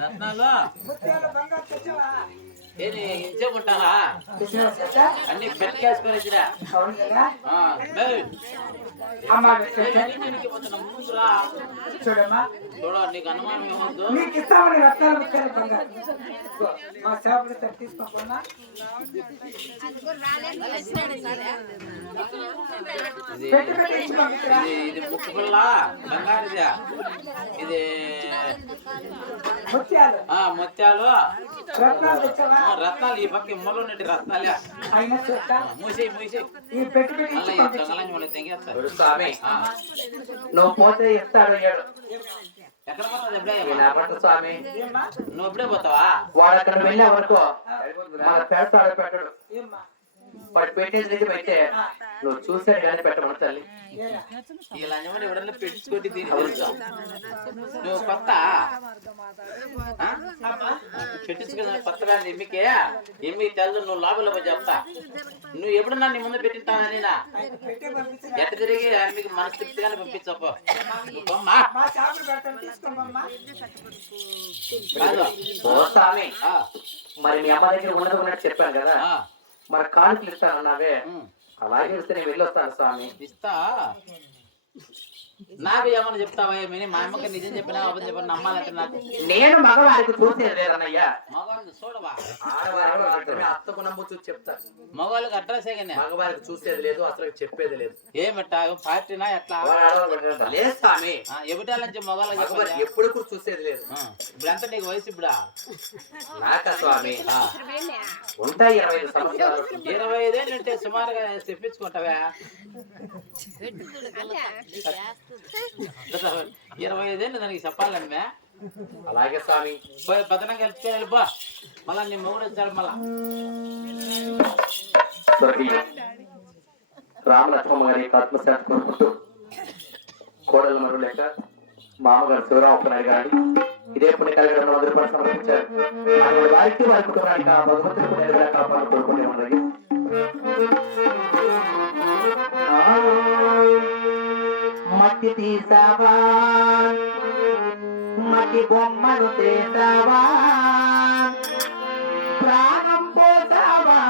రత్నాలు ముత్యాలు బంగారు తెచ్చావా? ఏది ఇంచేముంటావా తెచ్చినావా చెత్త? అన్ని పెట్టుకేసుకొని వచ్చినా అవును కదా? అమ్మా ముందురా చూడమ్మా, చూడ నీకు అనుమానం ఏమొద్దు నీకు ఇస్తామని రత్నాలు ముత్యాలు బంగారు ఇదిగో, మా షాపులో సార్ తీసుకోకుండా పెట్టి పెట్టి ఇచ్చి పంపించరా? ఇది ముక్కు పిల్ల బంగారుది ఇది ముత్యాలు ముత్యాలు రత్నాలు తెచ్చావా? రత్నాలు ఈ పక్క ఇమ్మలు ఉన్నట్టు రత్నాలే అయినా చెత్త మూసేయి మూసేయి ఈ పెట్టి పెట్టి మళ్ళీ ఇచ్చి పంపించు. దొంగలని వాళ్ళు తెంగేస్తారు స్వామి నువ్వు పోతే ఇస్తాడు అయ్యాడు ఎక్కడ పోతావు ఎప్పుడే స్వామి ఏమ్మా? నువ్వు ఎప్పుడే పోతావా వాడు అక్కడ వెళ్ళే వరకు మన పెడతాడు పెట్టడు ఏమ్మా? వాడు పెట్టేది నిజం అయితే నువ్వు చూసాడు కానీ పెట్టమని తల్లి ఏరా? ఈ లంచమని ఎవడన్నా పెట్టించుకోటి దీని తెలుసా నువ్వు కొత్త పెట్టించుకున్నా కొత్తగా ఎమ్మికే ఎమ్మి తెలు నువ్వు లోపల పోయి చెప్తా నువ్వు ఎప్పుడన్నా నీ ముందు పెట్టింటానని నా ఆయన పెట్టే పంపించరా? ఎట్ట తిరిగి మీకు మనస్తృప్తిగానే పంపించప్ప మా షాపులు పెడతాను తీసుకోమ్మా. కాదు ఓ స్వామి ఆ, మరి మీ అమ్మ దగ్గర ఉన్నది ఉన్నట్టు చెప్పాను కదా ఆ, మరి కానుకలు ఇస్తానన్నావే ఉమ్, అలాగే ఇస్తే నేను వెళ్ళొస్తాను స్వామి ఇస్తా నాకు ఏమన్నా చెప్తావా ఏమని మా అమ్మకి నిజం చెప్పినా అబద్ధం చెప్పినా నమ్మాలంటే నాకు నేను మగవారికి చూసేది లేదన్నయ్యా మగవాళ్ళు చూడవా ఆడవారు మాత్రమే అత్తకు నమ్ము చూసి చెప్తారు మగవాళ్ళకి అడ్రస్ మగవారికి చూసేది లేదు అసలు చెప్పేది లేదు ఏమిటా పార్టీనా ఎట్లా లేదు స్వామి ఎవిటాలంటే మగవాళ్ళకి మగవారు చెప్పాలి ఎప్పుడు కూడా చూసేది లేదు ఇప్పుడు ఎంత నీకు వయసు ఇప్పుడా నాక స్వామి ఉంటాయి 25 సంవత్సరాలు 25 ఏళ్ళు అంటే సుమారుగా తెప్పించుకుంటావా 25 ఏళ్ళు దానికి చెప్పాలంటే అలాగే స్వామి పోయి భద్రం కలుపుకొని వెళ్ళిపో మళ్ళా నీ మొగుడు వచ్చాడు మళ్ళా రామలక్ష్మమ్మ గారి ఆత్మశాంతి కోరుకుంటూ కోడలు మరు లేక మామగారు శివరామనాయుడు గారు ఇదే పుణ్య కలిగిన 100 రూపాయలు సమర్పించారు వారికి వారి కుటుంబానికి ఆ భగవంతుడికి నేరుగా కాపాడు కోరుకునే ఉన్నది మట్టి తీసావా మట్టి బొమ్మలు చేసావా ప్రాణం పోసావా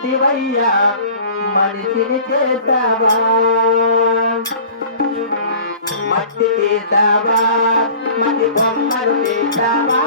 శివయ్య మనిషిని చేసావా మట్టి చేసావా మట్టి బొమ్మలు చేసావా